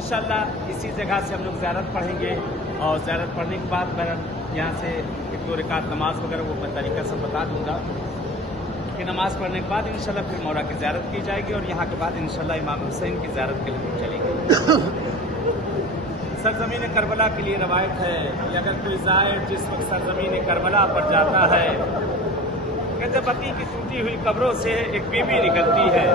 इंशाल्लाह इसी जगह से हम लोग ज़ियारत पढ़ेंगे और ज़ियारत पढ़ने के बाद मैं यहाँ से एक दो रकात नमाज वगैरह वो मैं तरीका सब बता दूंगा कि नमाज पढ़ने के बाद इंशाल्लाह फिर मौला की ज़ियारत की जाएगी और यहाँ के बाद इंशाल्लाह इमाम हुसैन की ज़ियारत के लिए चलेंगे। सरजमीन करबला के लिए रवायत है कि अगर कोई ज़ायर जिस वक्त सरजमीन करबला पर जाता है, कहते बकी की टूटी हुई कब्रों से एक बीवी निकलती है,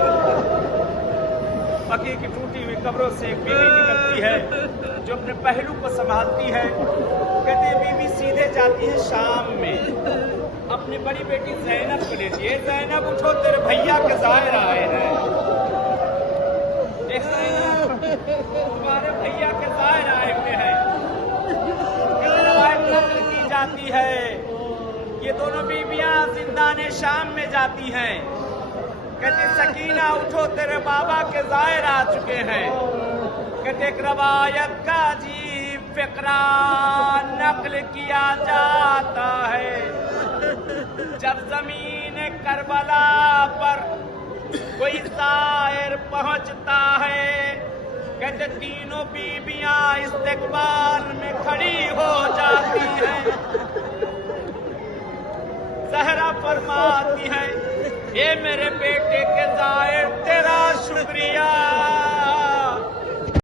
बकी की टूटी हुई कब्रों से एक बीवी निकलती है जो अपने पहलू को संभालती है। कहते बीवी सीधे जाती है शाम में, अपनी बड़ी बेटी ज़ैनब को लेती है, ज़ैनब उठो तेरे भैया के ज़ायर आए हैं, तुम्हारे भैया के ज़ायर आए हुए हैं। रवायत नक़ल की जाती है ये दोनों बीबियां जिंदाने शाम में जाती हैं। कहते सकीना उठो तेरे बाबा के ज़ायर आ चुके हैं। कहते एक रवायत का अजीब फिक्रा नक़ल किया जाता है, जब जमीन करबला पर कोई ज़ायर पहुंचता है, कहते तीनों बीबियां इस्तकबाल में खड़ी हो जाती हैं। ज़हरा फरमाती है ए मेरे बेटे के ज़ायर तेरा शुक्रिया